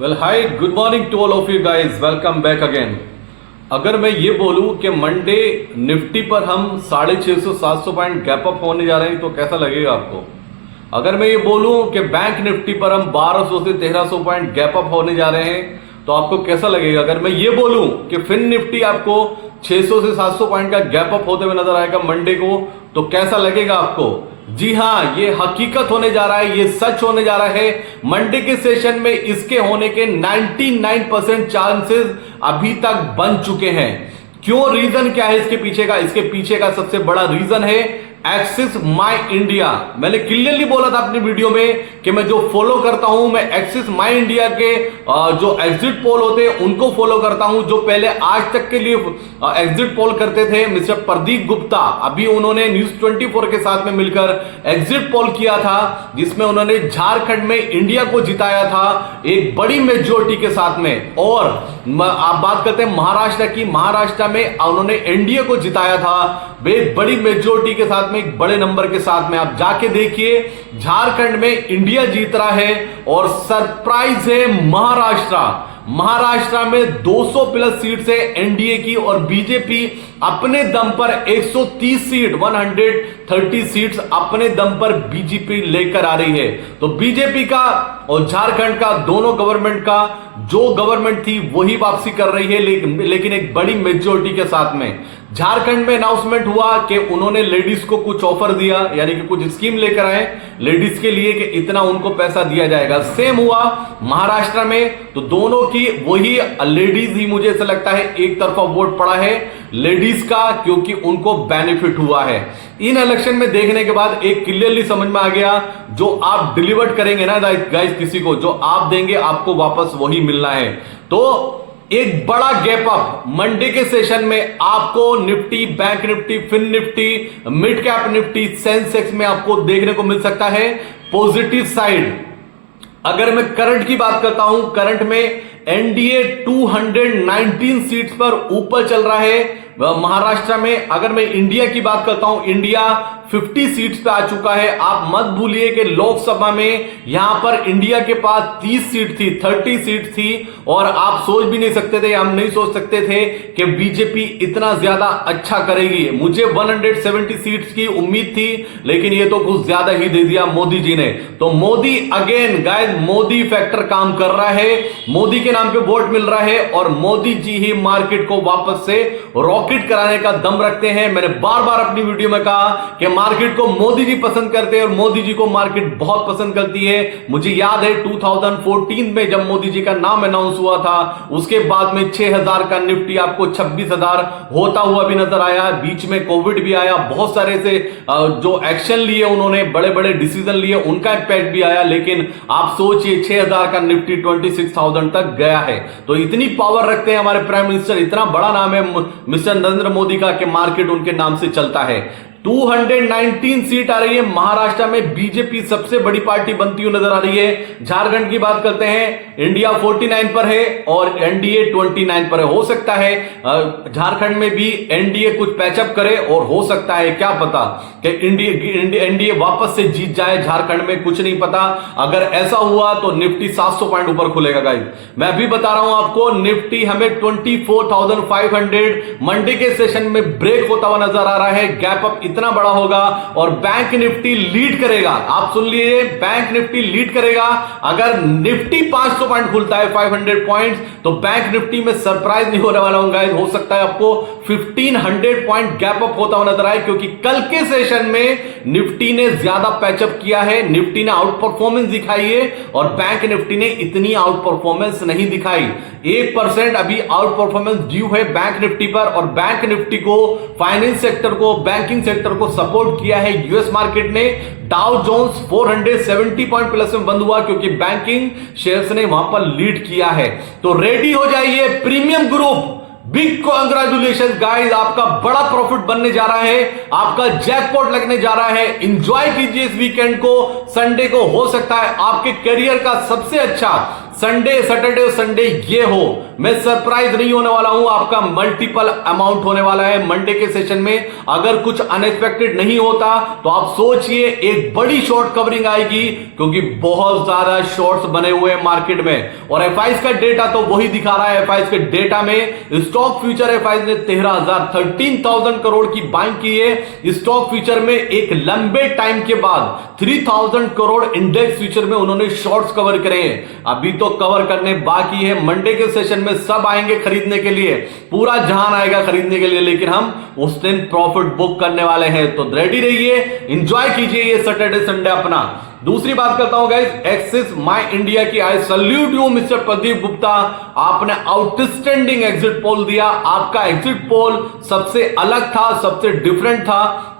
Well hi, good morning to all of you guys, welcome back again. अगर मैं ये बोलूं कि मंडे निफ्टी पर हम 650-700 पॉइंट गैप अप होने जा रहे हैं तो कैसा लगेगा आपको? अगर मैं ये बोलूं कि बैंक निफ्टी पर हम 1200 से 1300 पॉइंट गैप अप होने जा रहे हैं तो आपको कैसा लगेगा? अगर मैं ये बोलूं कि फिन निफ्टी आपको 600 से 700 पॉइंट का गैप अप होते हुए नजर आएगा मंडे को तो कैसा लगेगा आपको? जी हां, ये हकीकत होने जा रहा है, ये सच होने जा रहा है। मंडे के सेशन में इसके होने के 99% चांसेस अभी तक बन चुके हैं। क्यों? रीजन क्या है इसके पीछे का? इसके पीछे का सबसे बड़ा रीजन है एक्सिस माई इंडिया। मैंने क्लियरली बोला था अपनी वीडियो में कि मैं जो फॉलो करता हूं, मैं एक्सिस माई इंडिया के जो एग्जिट पोल होते हैं उनको फॉलो करता हूं। जो पहले आज तक के लिए एग्जिट पोल करते थे मिस्टर प्रदीप गुप्ता, अभी उन्होंने न्यूज 24 के साथ में मिलकर एग्जिट पोल किया था जिसमें उन्होंने झारखंड में इंडिया को जिताया था एक बड़ी मेजोरिटी के साथ में। और आप बात करते हैं महाराष्ट्र की, महाराष्ट्र में उन्होंने एनडीए को जिताया था एक बड़ी मेजोरिटी के साथ में, एक बड़े नंबर के साथ में। आप जाके देखिए, झारखंड में इंडिया जीत रहा है और सरप्राइज है महाराष्ट्र में 200 प्लस सीट्स है एनडीए की और बीजेपी अपने दम पर 130 सीट 130 सीट्स अपने दम पर बीजेपी लेकर आ रही है। तो बीजेपी का और झारखंड का दोनों गवर्नमेंट का जो गवर्नमेंट थी वही वापसी कर रही है, लेकिन एक बड़ी मेजोरिटी के साथ में। झारखंड में अनाउंसमेंट हुआ कि उन्होंने लेडीज को कुछ ऑफर दिया, यानी कि कुछ स्कीम लेकर आए लेडीज के लिए कि इतना उनको पैसा दिया जाएगा। सेम हुआ महाराष्ट्र में, तो दोनों की वही लेडीज ही, मुझे ऐसा लगता है एक तरफा वोट पड़ा है लेडीज का, क्योंकि उनको बेनिफिट हुआ है। इन इलेक्शन में देखने के बाद एक क्लियरली समझ में आ गया, जो आप डिलीवर करेंगे ना गाइस, किसी को जो आप देंगे आपको वापस वही मिलना है। तो एक बड़ा गैप अप मंडे के सेशन में आपको Nifty, bank Nifty, fin Nifty, mid cap Nifty, Sensex में आपको देखने को मिल सकता है पॉजिटिव साइड। अगर मैं करंट की बात करता हूं, करंट में एनडीए 219 सीट्स पर ऊपर चल रहा है महाराष्ट्र में। अगर मैं इंडिया की बात करता हूं, इंडिया 50 सीट्स पे आ चुका है। आप मत भूलिए कि लोकसभा में यहां पर इंडिया के पास 30 सीट थी, 30 सीट थी, और आप सोच भी नहीं सकते थे, हम नहीं सोच सकते थे कि बीजेपी इतना ज्यादा अच्छा करेगी। मुझे 170 सीट्स की उम्मीद थी, लेकिन ये तो कुछ ज्यादा ही दे दिया मोदी जी ने। तो Modi again guys, Modi factor काम कर रहा है, मोदी के नाम पे वोट मिल रहा है और मोदी जी ही मार्केट को वापस से रॉकेट कराने का दम रखते हैं। मैंने बार बार अपनी वीडियो में कहा कि मार्केट को मोदी जी पसंद करते हैं और मोदी जी को मार्केट बहुत पसंद करती है। मुझे याद है 2014 में जब मोदी जी का नाम अनाउंस हुआ था, उसके बाद में 6000 का निफ्टी आपको 26,000 होता हुआ भी नजर आया। बीच में कोविड भी आया, बहुत सारे से जो एक्शन लिए उन्होंने, बड़े बड़े डिसीजन लिए, उनका इंपैक्ट भी आया। लेकिन आप सोचिए 6000 का निफ्टी 26,000 तक गया है। तो इतनी पावर रखते हैं हमारे प्राइम मिनिस्टर, इतना बड़ा नाम है मिस्टर नरेंद्र मोदी का कि मार्केट उनके नाम से चलता है। 219 सीट आ रही है महाराष्ट्र में, बीजेपी सबसे बड़ी पार्टी बनती हुई नजर आ रही है। झारखंड की बात करते हैं, इंडिया 49 पर है और एनडीए 29 पर है। हो सकता है झारखंड में भी एनडीए कुछ पैचअप करे और हो सकता है, क्या पता, कि एनडीए वापस से जीत जाए झारखंड में, कुछ नहीं पता। अगर ऐसा हुआ तो निफ्टी 700 पॉइंट ऊपर खुलेगा गाइस। मैं अभी बता रहा हूं आपको, निफ्टी हमें 24,500 मंडे के सेशन में ब्रेक होता हुआ नजर आ रहा है। गैप अप इतना बड़ा होगा और बैंक निफ्टी लीड करेगा। आप सुन लीजिए, बैंक निफ्टी लीड करेगा। अगर निफ्टी 500 पॉइंट खुलता है, 500 पॉइंट्स, तो बैंक निफ्टी में सरप्राइज नहीं होने वाला हूं। हो सकता है आपको 1500 पॉइंट गैप अप होता हुआ नजर आए, क्योंकि कल के सेशन में निफ्टी ने ज्यादा पैचअप किया है, निफ्टी ने आउट परफॉर्मेंस दिखाई है और बैंक निफ्टी ने इतनी आउट परफॉर्मेंस नहीं दिखाई। 1% अभी आउट परफॉर्मेंस ड्यू है बैंक निफ्टी पर, और बैंक निफ्टी को, फाइनेंस सेक्टर को, बैंकिंग सेक्टर को सपोर्ट किया है यूएस मार्केट ने। डाउ जोन्स 470 पॉइंट प्लस में बंद हुआ क्योंकि बैंकिंग शेयर्स ने वहां पर लीड किया है। तो रेडी हो जाइए premium group, big congratulation guys, आपका बड़ा प्रॉफिट बनने जा रहा है, आपका जैकपॉट लगने जा रहा है। एंजॉय कीजिए इस वीकेंड को, संडे को हो सकता है आपके करियर का सबसे अच्छा संडे, सैटरडे और संडे ये हो। मैं सरप्राइज नहीं होने वाला हूं, आपका मल्टीपल अमाउंट होने वाला है मंडे के सेशन में। अगर कुछ अनएक्सपेक्टेड नहीं होता तो आप सोचिए एक बड़ी शॉर्ट कवरिंग आएगी, क्योंकि बहुत ज्यादा शॉर्ट्स बने हुए हैं मार्केट में। और एफआईज का डेटा तो वही दिखा रहा है। एफआईज के डेटा में स्टॉक फ्यूचर एफआईज ने 13,000 करोड़ की बाइंग की है। स्टॉक फ्यूचर में एक लंबे टाइम के बाद 3,000 करोड़ इंडेक्स फ्यूचर में उन्होंने शॉर्ट्स कवर करे हैं। अभी तो कवर करने बाकी है। मंडे के सेशन में सब आएंगे खरीदने के लिए, पूरा जहान आएगा खरीदने के लिए, लेकिन हम उस दिन प्रॉफिट बुक करने वाले हैं। तो रेडी रहिए, एंजॉय कीजिए ये सैटरडे संडे अपना। दूसरी बात करता हूं गाइस, एक्सिस माय इंडिया की I salute you mister Pradeep Gupta. आपने आउटस्टैंडिंग एग्जिट पोल दिया। आपका एग्जिट पोल सबसे अलग था, सबसे डिफरेंट था।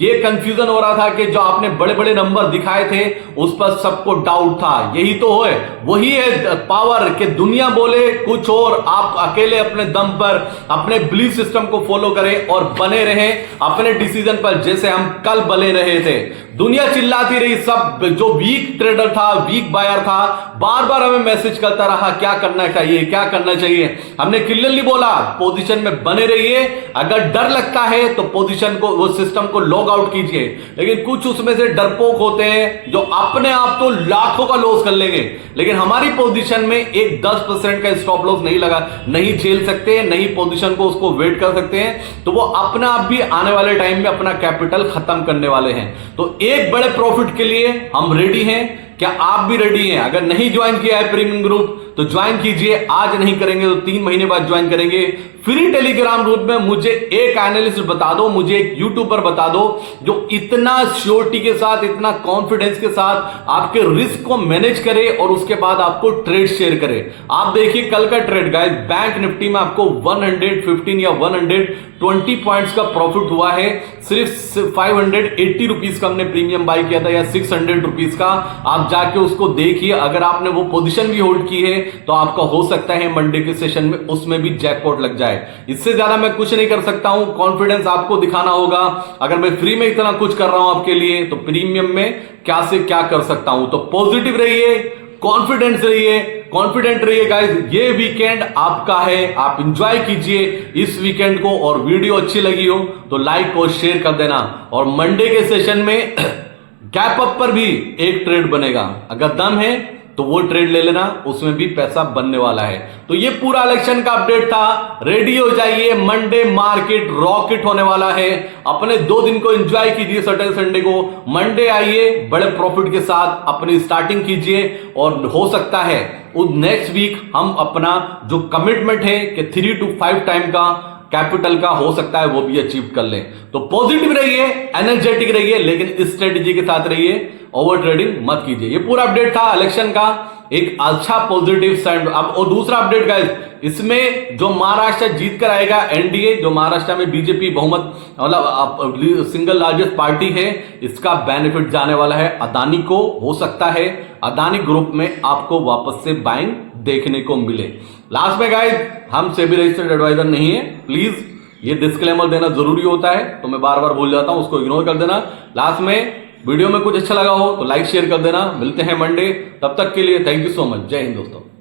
ये कंफ्यूजन हो रहा था कि जो आपने बड़े बड़े नंबर दिखाए थे उस पर सबको डाउट था। यही तो है, वही है पावर कि दुनिया बोले कुछ और, आप अकेले अपने दम पर अपने बिलीफ सिस्टम को फॉलो करें और बने रहें अपने डिसीजन पर, जैसे हम कल बने रहे थे। दुनिया चिल्लाती रही, सब जो वीक ट्रेडर था, वीक बायर था, बार बार हमें मैसेज करता रहा क्या करना चाहिए, क्या करना चाहिए। हमने क्लियरली बोला पोजीशन में बने रहिए। अगर डर लगता है तो पोजीशन को, वो सिस्टम को लॉग आउट कीजिए। लेकिन कुछ उसमें से डरपोक होते हैं जो अपने आप तो लाखों का लॉस कर लेंगे, लेकिन हमारी पोजीशन में एक 10% का स्टॉप लॉस नहीं लगा, नहीं झेल सकते, नहीं पोजीशन को उसको वेट कर सकते हैं, तो वो अपना आप भी आने वाले टाइम में अपना कैपिटल खत्म करने वाले हैं। तो एक बड़े प्रॉफिट के लिए हम रेडी हैं। क्या आप भी रेडी हैं? अगर नहीं ज्वाइन किया है प्रीमियम ग्रुप तो ज्वाइन कीजिए। आज नहीं करेंगे तो 3 महीने बाद ज्वाइन करेंगे। फ्री टेलीग्राम ग्रुप में मुझे एक एनालिस्ट बता दो, मुझे एक यूट्यूबर बता दो जो इतना श्योरिटी के साथ, इतना कॉन्फिडेंस के साथ आपके रिस्क को मैनेज करे और उसके बाद आपको ट्रेड शेयर करे। आप देखिए कल का ट्रेड गाइस, बैंक निफ्टी में आपको 115 या 120 पॉइंट्स का प्रॉफिट हुआ है। सिर्फ 580 रुपीज का हमने प्रीमियम बाय किया था, या 600 रुपीज का। आप जाके उसको देखिए। अगर आपने वो पोजीशन भी होल्ड की है तो आपका हो सकता है मंडे के सेशन में उसमें भी जैकपॉट लग जाए। इससे ज्यादा मैं कुछ नहीं कर सकता हूं, कॉन्फिडेंस आपको दिखाना होगा। अगर मैं फ्री में इतना कुछ कर रहा हूं आपके लिए तो प्रीमियम में क्या से क्या कर सकता हूं। तो पॉजिटिव रहिए, कॉन्फिडेंस रहिए, कॉन्फिडेंट रहिए गाइस। ये वीकेंड आपका है, आप एंजॉय कीजिए इस वीकेंड को। और वीडियो अच्छी लगी हो तो लाइक और शेयर कर देना। और मंडे के सेशन में गैप अप पर भी एक ट्रेड बनेगा, अगर दम है तो वो ट्रेड ले लेना, उसमें भी पैसा बनने वाला है। तो ये पूरा इलेक्शन का अपडेट था। रेडी हो जाइए, मंडे मार्केट रॉकेट होने वाला है। अपने 2 दिन को एंजॉय कीजिए। सैटरडे संडे को मंडे आइए, बड़े प्रॉफिट के साथ अपनी स्टार्टिंग कीजिए। और हो सकता है नेक्स्ट वीक हम अपना जो कमिटमेंट है कि 3 to 5 टाइम का कैपिटल का हो सकता है वो भी अचीव कर लें। तो पॉजिटिव रहिए, एनर्जेटिक रहिए, लेकिन स्ट्रेटेजी के साथ रहिए, ओवर ट्रेडिंग मत कीजिए। ये पूरा अपडेट था इलेक्शन का, एक अच्छा पॉजिटिव साइड। अब और दूसरा अपडेट गाइस, इसमें जो महाराष्ट्र जीत कर आएगा एनडीए, जो महाराष्ट्र में बीजेपी बहुमत मतलब सिंगल लार्जेस्ट पार्टी है, इसका बेनिफिट जाने वाला है अदानी को। हो सकता है अदानी ग्रुप में आपको वापस से बाइंग देखने को मिले। लास्ट में गाइस, हम सेबी रजिस्टर्ड एडवाइजर नहीं है, प्लीज ये डिस्क्लेमर देना जरूरी होता है, तो मैं बार बार भूल जाता हूं, उसको इग्नोर कर देना। लास्ट में वीडियो में कुछ अच्छा लगा हो तो लाइक शेयर कर देना। मिलते हैं मंडे, तब तक के लिए थैंक यू सो मच। जय हिंद दोस्तों।